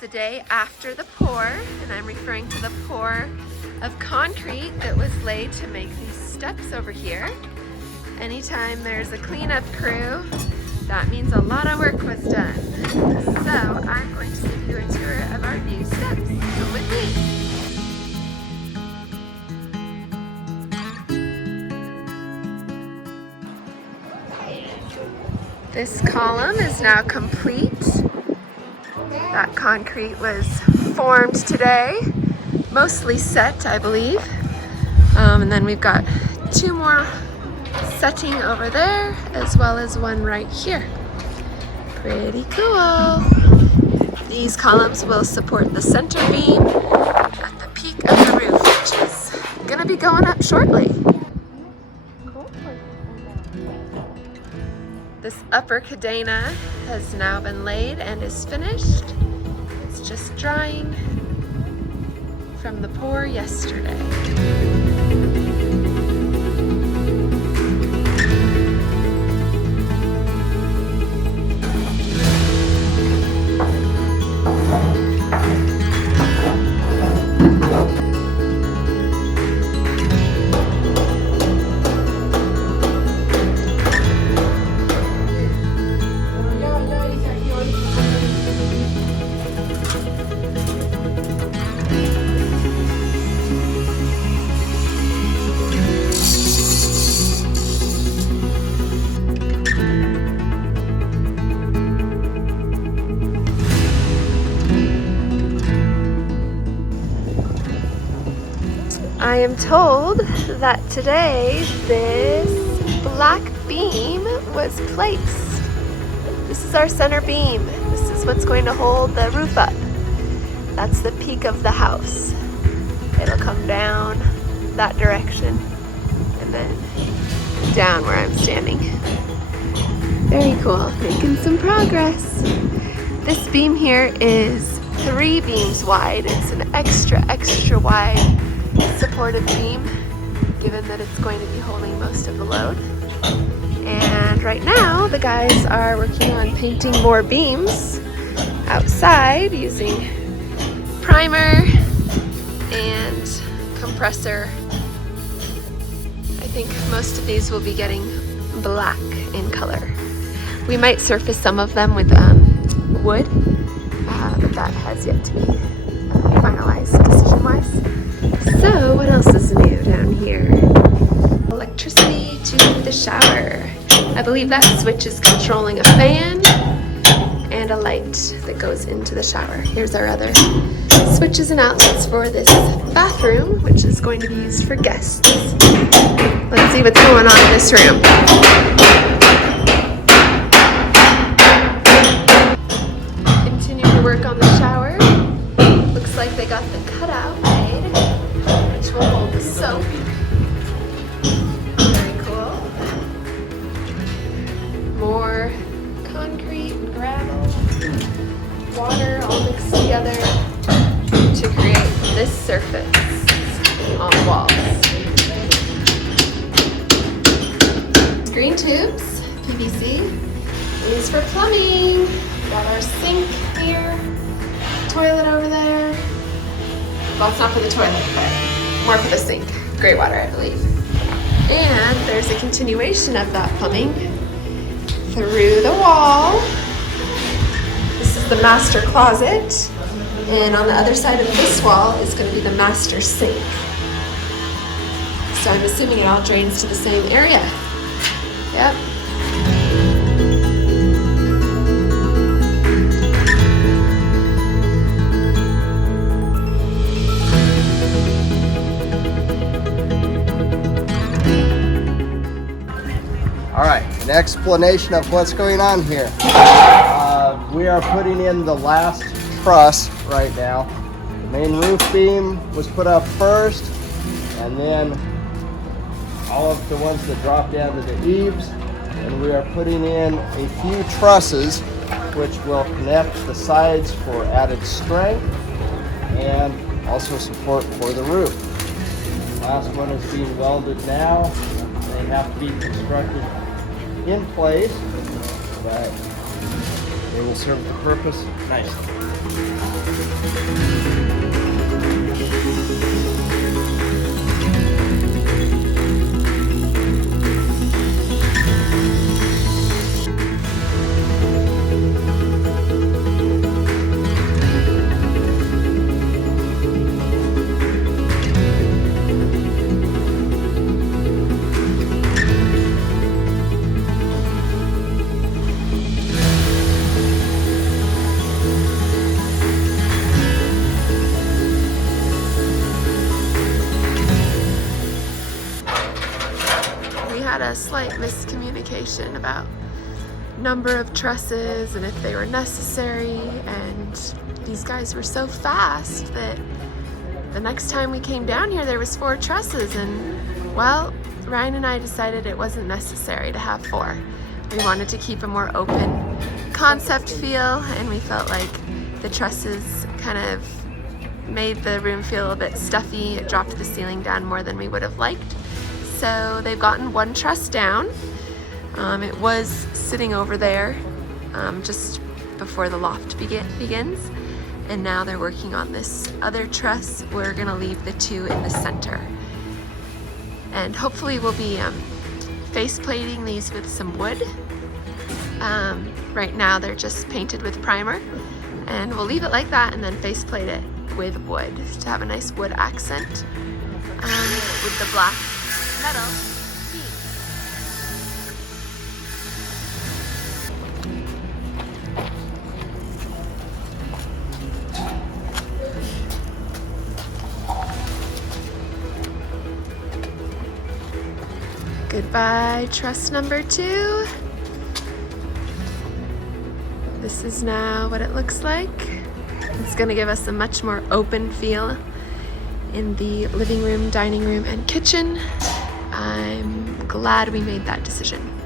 the day after the pour, and I'm referring to the pour of concrete that was laid to make these steps over here. Anytime there's a cleanup crew, that means a lot of work was done. So I'm going to give you a tour of our new steps. Come with me. This column is now complete. That concrete was formed today, mostly set, I believe. And then we've got two more setting over there, as well as one right here. Pretty cool. These columns will support the center beam at the peak of the roof, which is gonna be going up shortly. This upper cadena has now been laid and is finished. It's just drying from the pour yesterday. I am told that today this black beam was placed. This is our center beam. This is what's going to hold the roof up. That's the peak of the house. It'll come down that direction and then down where I'm standing. Very cool, making some progress. This beam here is 3 beams wide. It's an extra wide supportive beam, given that it's going to be holding most of the load. And right now the guys are working on painting more beams outside using primer and compressor. I think most of these will be getting black in color. We might surface some of them with wood, but that has yet to be finalized decision-wise. So what else is new down here? Electricity to the shower. I believe that switch is controlling a fan and a light that goes into the shower. Here's our other switches and outlets for this bathroom, which is going to be used for guests. Let's see what's going on in this room. Continue to work on the shower. Looks like they got the cutout made, which will hold the soap. Very cool. More concrete and gravel, water all mixed together to create this surface on the walls. Green tubes, PVC, these for plumbing. Got our sink here, toilet over there. Well, it's not for the toilet, but more for the sink. Gray water, I believe. And there's a continuation of that plumbing through the wall. This is the master closet. And on the other side of this wall is going to be the master sink. So I'm assuming it all drains to the same area. Yep. All right, an explanation of what's going on here. We are putting in the last truss right now. The main roof beam was put up first, and then all of the ones that drop down to the eaves. And we are putting in a few trusses which will connect the sides for added strength and also support for the roof. Last one is being welded now. They have to be constructed in place, but they will serve the purpose nicely. A slight miscommunication about number of trusses and if they were necessary, and these guys were so fast that the next time we came down here there was 4 trusses, and well, Ryan and I decided it wasn't necessary to have 4. We wanted to keep a more open concept feel, and we felt like the trusses kind of made the room feel a bit stuffy. It dropped the ceiling down more than we would have liked. So they've gotten 1 truss down. It was sitting over there just before the loft begins, and now they're working on this other truss. We're gonna leave the 2 in the center, and hopefully we'll be face plating these with some wood. Right now they're just painted with primer, and we'll leave it like that and then face plate it with wood to have a nice wood accent with the black metal beam. Goodbye, truss number 2. This is now what it looks like. It's going to give us a much more open feel in the living room, dining room, and kitchen. I'm glad we made that decision.